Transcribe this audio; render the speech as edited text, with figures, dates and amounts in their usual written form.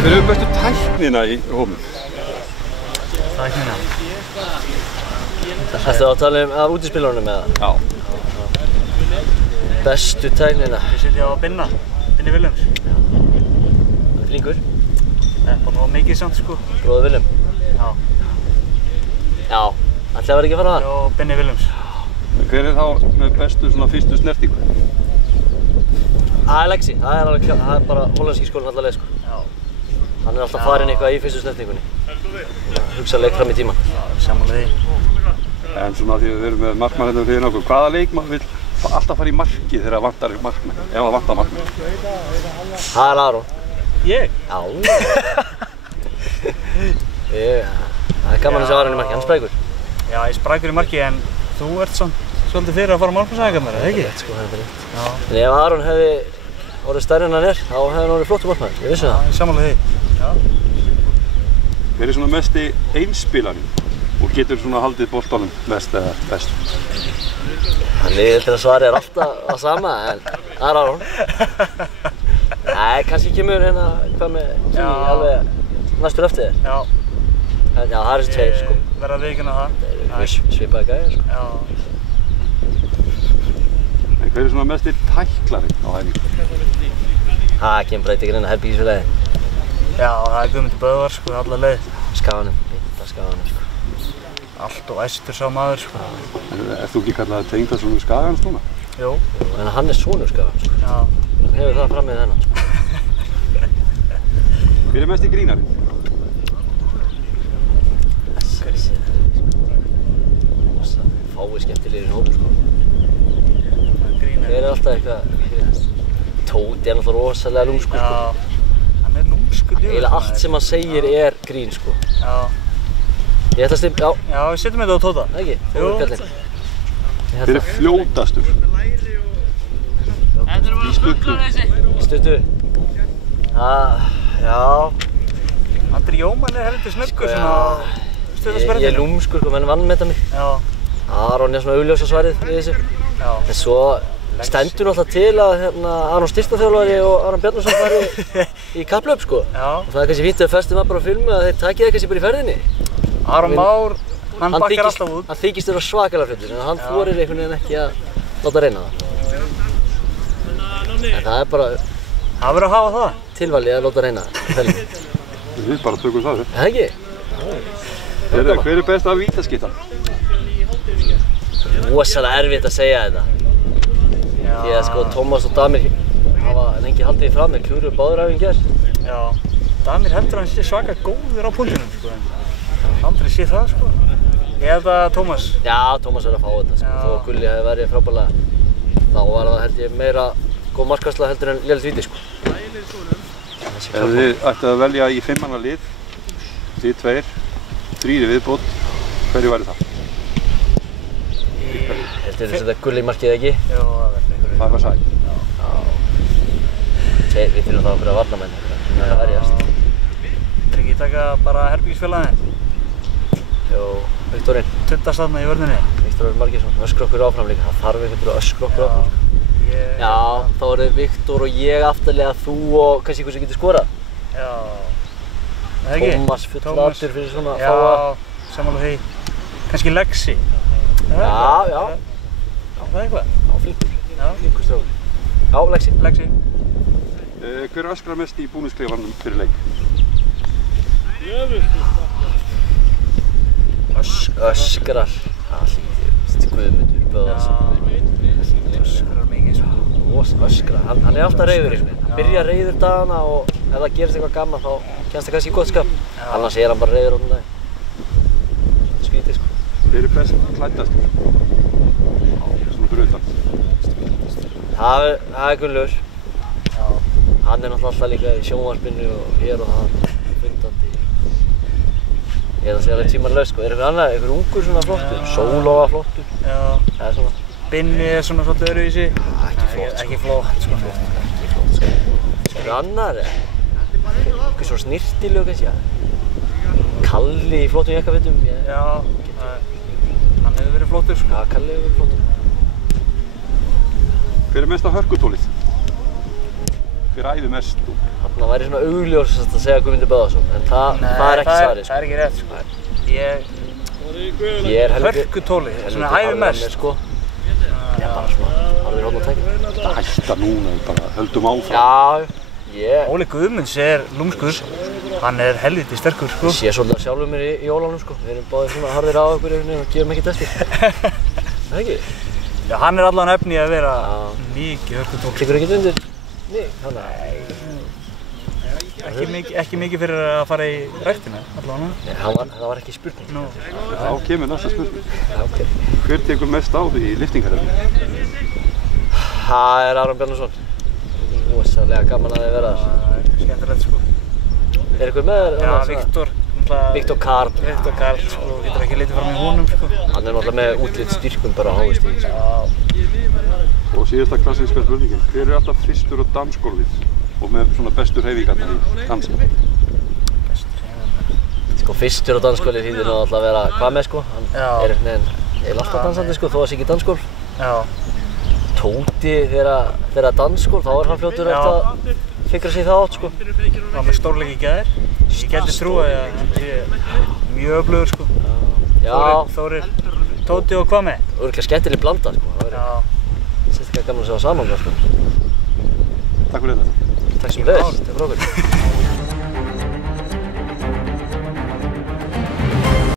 Hver er bestu tæknina í hópnum? Tæknina? Ertu að tala af útispilunum eða? Já. Bestu tæknina? Ég setja á Binna, Binni Williams. Hann er flinkur. Bara nú mikið samt sko. Bróður Willum? Já. Já, ætlaði að vera ekki að fara það? Já, Binni Williams. Hver er þá með bestu svona fyrstu snertingu? Það er Lexi, það er bara hollandski skólinn alla leið sko. Já. Hann er alltaf farinn eitthvað í fyrstu snertingunni. Hugsa leik fram í tíman. Sammála því. En svona því við erum með markmann hérna fyrir okkur, hvaða leikmann vill alltaf fara í markið þegar það vantar markmann, ef það vantar markmann? Það er Aron. Ég? Já. Það er gaman að sjá Aron í markið, hann er sprækur. Já, ég er sprækur í markið en þú ert svolítið fyrir að fara á markmannsæðingarnar, eða ekki? Sko, það er rétt. Já. En ef Aron hefði orðið stærri en hann er, þá hefði hann orðið flottur markmaður, ég vissi það. Já, ég sammála því. Já. Hver er svona mesti einspilarinn og getur svona haldið boltanum mest eða best? Þannig til að svarið er alltaf það sama, en það er Aron. Nei, kannski kemur hérna hvað með Kimi alveg næstur eftir þér. Já. En já, það er þessi tveir sko. Ég verð að viðurkenna það. Það eru svipaði gæjar sko. Já. En hver er svona mesti tæklarinn á æfingu? Það kemur bara eitthvað inn að herbergisfélagi. Já, það er Guðmundur Böðvar sko, alla leið. Skaganum, beint af Skaganum sko. Allt og æstur sá maður sko. Ert þú ekki kallað tengdason við Skagans núna? Jú. En hann er sonur Skagans sko. Já. Hann hefur það fram með þennan sko. Hver er mesti grínarinn? Fáir skemmtilegir í hópum sko. Grínari. Þeir eru alltaf eitthvað. Tóti er náttúrulega rosalega lúmskur sko. Já. Hann er lúmskur djöfull. Eiginlega allt sem hann segir er grín sko. Já. Ég ætla að já. Já, við setjum þetta á Tóta. Ekki? Jú. Hver er fljótastur? Í stuttu? Í stuttu? Já. Andri Jómann er heldur snöggur svona stuttasperðinu. Ég er lúmskur sko, menn vannmeta mig. Já. Aron er svona augljósa svarið við þessu. Já. En svo stendur náttúrulega til að Aron styrktarþjálfari og Aron Bjarnason fari í kapphlaup sko. Já. Og það er kannski fínt að festum það bara á filmu að þeir takið það kannski bara í ferðinni. Aron Már, hann bakkar alltaf út. Hann þykist vera svakalega fullur, en hann þorir einhvern veginn ekki að láta reyna það. En það er bara Það verður að hafa það. tilvalið að láta reyna það í ferðinni. Við bara tökum það. Er það ekki? Hver er besta vítaskyttan? Rosalega erfitt að segja þetta. Því að sko Tómas og Damir hafa lengi haldið því fram með klúru báður af í gerð. Já. Damir heldur að hann sé svaka góður á punktinum sko. Andri sé það sko. Ég held að Tómas. Já, Tómas verður að fá þetta sko. Þó að Gulli hefði verið frábærlega. Þá var það held ég meira góð markvarsla heldur en lélegt víti sko. Ef þið ættu að velja í 5 manna lið, þið 2, 3 í viðbót, hverju væri það? Heldur þið að setja Gulli í markið ekki? Jú, það verður einhverju. Það var sæl. Við þurfum þá að vera varnamenn sem er að verjast. Er ekki taka bara herbergisfélaginn? Jú, Viktorinn. Tuttast þarna í vörðinni? Viktor Margeirsson, öskra okkur áfram líka. Það þarf einhvern veginn að öskra okkur áfram. Já, þá er það Viktor og ég aftarlega, þú og kannski einhver sem getur skorað. Já. Það ekki? Tómas fullatur fyrir svona að fá að... Já, sammála því. Kannski Lexi? Já. Það er eitthvað? Já, flinkur. Já. Flinkur strákur. Já, Lexi. Lexi. Hver öskrar mest í búningsklefanum fyrir leik? Öskrar. Það hlýtur Guðmundur Böðvarsson. Öskrar mikið sko. Öskrar. Hann er alltaf reiður einhvern veginn. Hann byrjar reiður dagana og ef það gerist eitthvað gaman þá kennst það kannski í gott skap. Annars er hann bara reiður allan daginn. Skrítið sko. Hver er best klæddastur? Svona fyrir utan. Það er Gunnlaugur. Hann er náttúrulega alltaf líka í sjónvarpinu og hér og það fundandi. Ég er að segja alveg tímanlaust sko. Er einhver annar, einhver ungur svona flottur? Sóló var flottur. Já. Það er svona. Binni er svona svolítið öðruvísi. Ekki flott sko. Ekki flott sko. Ekki flott sko. Einhver annar einhver svona snirtilög kannski. Kalli í flottum jakkafötum. Já. Hann hefur verið flottur sko. Já, Kalli hefur verið flottur. Hver er mesta hörkutólið? hver æfir mest? Þarna væri svona augljósast að segja Guðmundur Böðvarsson, en það er ekki svarið, það er ekki rétt, sko. Ég er helviti... Hörkutóli, svona æfir mest. Sko. Ég er bara svona, harður hótt á tækjum. Það hætta núna, bara höldum áfram. Já, Óli Guðmunds er lúmskur. Hann er helviti sterkur, sko. Ég sé svolítið sjálfur mér í jólanum, sko. Við erum báðir svona harðir á okkur og gefum ekkert eftir. Það ekki? Já, hann er allan efni að vera mikið hörkutóli. Tekur ekkert undir mig, þannig að... Ekki mikið fyrir að fara í ræktina, allavega. Nei, það var ekki spurning. Þá kemur næsta spurning. Okay. Hver tekur mest á því í liftingarefni? Það er Aron Bjarnason. Rosalega gaman að þið vera þar. Það er skemmtilegt, sko. Er ykkur með þér? Já, Viktor Karl. Viktor Karl, sko, getur ekki litið fram í honum, sko. Hann er náttúrulega með útlit styrkum bara á háistíð. Og síðasta klassíska spurningin, hver er alltaf fyrstur á dansgólfið og með svona bestu hreyfingarnar í dansi? Bestur hreyfingarnar? Sko, fyrstur á dansgólfið þýðir nú alltaf að vera hvað með, sko. Hann er einhvern veginn alltaf dansandi, sko, þó að það sé ekki dansgólf. Já. Tóti, þegar dansgólf, þá er hann fljótur eftir að fikra sig það átt, sko. Hann var með stórleik í gær. Ég gæti trúa að hann sé mjög öflugur, sko. Já. Þórir, Tóti og hvað með? Örugglega skemmtileg blanda, sko. Já. Sérstaklega gaman að sjá það saman, sko. Takk fyrir þetta. Takk sem leiðis, takk fyrir okkur.